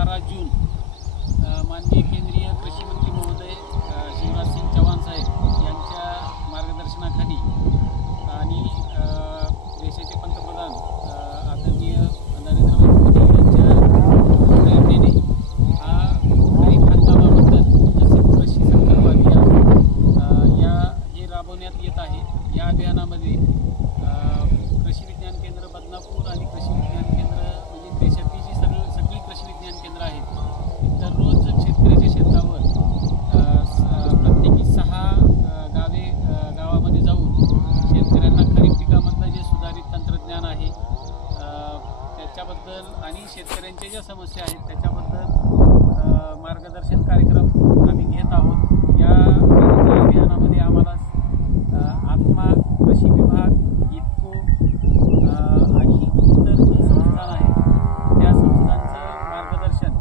12 जून माननीय केंद्रीय कृषी मंत्री महोदय शिवराज सिंग चौहान साहेब यांच्या मार्गदर्शनाखाली आणि देशाचे पंतप्रधान आदरणीय नरेंद्र मोदी यांच्या प्रेरणेने हा खरीप हंगामाबद्दल विकसित कृषी संकल्प अभियान हे राबवण्यात येत आहे। या अभियानामध्ये कृषी विज्ञान केंद्र बदनापूर आणि कृषी विज्ञान केंद्र म्हणजे देशातील जी सगळी कृषी विज्ञान केंद्र आहेत दररोज शेतकऱ्याच्या शेतावर प्रत्येकी 6 गावामध्ये जाऊन शेतकऱ्यांना खरीप पिकामधलं जे सुधारित तंत्रज्ञान आहे त्याच्याबद्दल आणि शेतकऱ्यांच्या ज्या समस्या आहेत त्याच्याबद्दल मार्गदर्शन कार्यक्रम आम्ही घेत आहोत। या अभियानामध्ये आम्हाला आत्मा कृषी विभाग इफको आणि इतर जी संस्थान आहेत त्या संस्थांचं मार्गदर्शन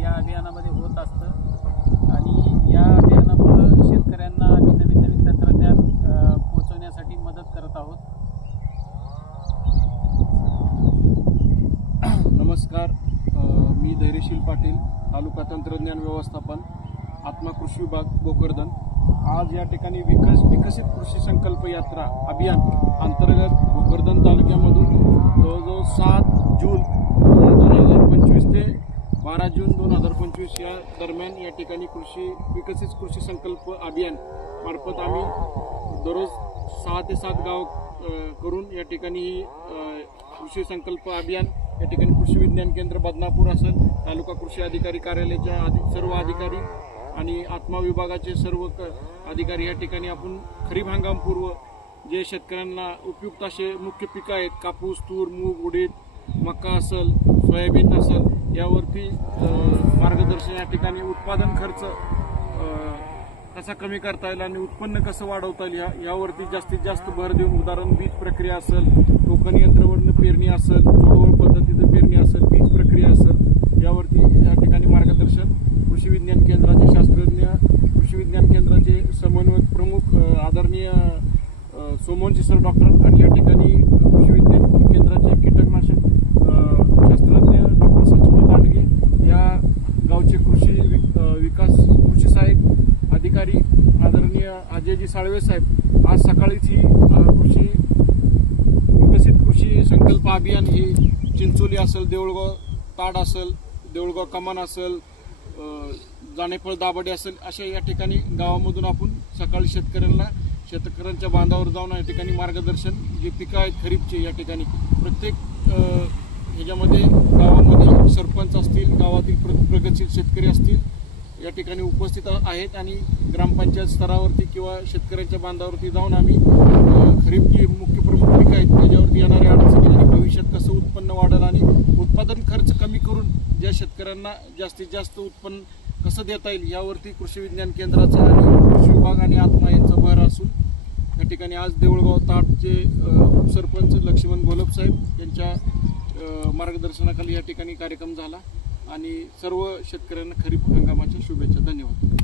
या अभियानामध्ये होत असतं आणि या अभियानामुळे शेतकऱ्यांना आम्ही नवीन तंत्रज्ञान पोहोचवण्यासाठी मदत करत आहोत। नमस्कार, मी धैर्यशील पाटील, तालुका तंत्रज्ञान व्यवस्थापन, आत्मा कृषी विभाग भोकरदन। आज या ठिकाणी विकसित कृषी संकल्प यात्रा अभियान अंतर्गत भोकरदन तालुक्यामधून जवळजवळ 7 जून 2025 ते 12 जून 2025 या दरम्यान या ठिकाणी विकसित कृषी संकल्प अभियान मार्फत आम्ही दररोज 6 ते 7 गाव करून या ठिकाणी कृषी संकल्प अभियान या ठिकाणी कृषी विज्ञान केंद्र बदनापूर असेल, तालुका कृषी अधिकारी कार्यालयाच्या सर्व अधिकारी आणि आत्मा विभागाचे सर्व अधिकारी या ठिकाणी आपण खरीप हंगामपूर्व जे शेतकऱ्यांना उपयुक्त असे मुख्य पिकं आहेत कापूस, तूर, मूग, उडीद, मका असेल, सोयाबीन असेल यावरती मार्गदर्शन या ठिकाणी उत्पादन खर्च कसा कमी करता येईल आणि उत्पन्न कसं वाढवता येईल यावरती जास्तीत जास्त भर देऊन उदाहरण बीज प्रक्रिया असेल, टोकन यंत्रावरून पेरणी असेल, जोडवळ पद्धतीचं पेरणी असेल, बीज प्रक्रिया असेल यावरती या ठिकाणी मार्गदर्शन कृषी विज्ञान केंद्राचे शास्त्रज्ञ, कृषी विज्ञान केंद्राचे समन्वयक प्रमुख आदरणीय सोमवंशी सर डॉक्टर आणि या ठिकाणी कृषी विज्ञान केंद्राचे कीटकनाशक शास्त्रज्ञ डॉक्टर सचिन दांडगे, या गावचे कृषी सहाय्यक अधिकारी आदरणीय अजयजी साळवे साहेब आज सकाळीच ही विकसित कृषी संकल्प अभियान ही चिंचोली असेल, देऊळगाव ताड असेल, देऊळगाव कमान असेल, जानेफळ दाबडे असेल अशा या ठिकाणी गावामधून आपण सकाळी शेतकऱ्यांच्या बांधावर जाऊन या ठिकाणी मार्गदर्शन जे पिकं आहेत खरीपचे या ठिकाणी प्रत्येक ह्याच्यामध्ये गावामध्ये सरपंच असतील, गावातील प्रगतशील शेतकरी असतील या ठिकाणी उपस्थित आहेत आणि ग्रामपंचायत स्तरावरती किंवा शेतकऱ्यांच्या बांधावरती जाऊन आम्ही खरीप जी मुख्य प्रमुख पिकं आहेत त्याच्यावरती येणाऱ्या अडचणी आणि भविष्यात कसं उत्पन्न वाढेल आणि उत्पादन खर्च कमी करून ज्या शेतकऱ्यांना जास्तीत जास्त उत्पन्न कसं देता येईल यावरती कृषी विज्ञान केंद्राचा आणि कृषी विभाग आणि आत्मा यांचा भर असून या ठिकाणी आज देऊळगाव ताटचे उपसरपंच लक्ष्मण घोलप साहेब यांच्या मार्गदर्शनाखाली या ठिकाणी कार्यक्रम झाला आणि सर्व शेतकऱ्यांना खरीप हंगामाच्या शुभेच्छा। धन्यवाद।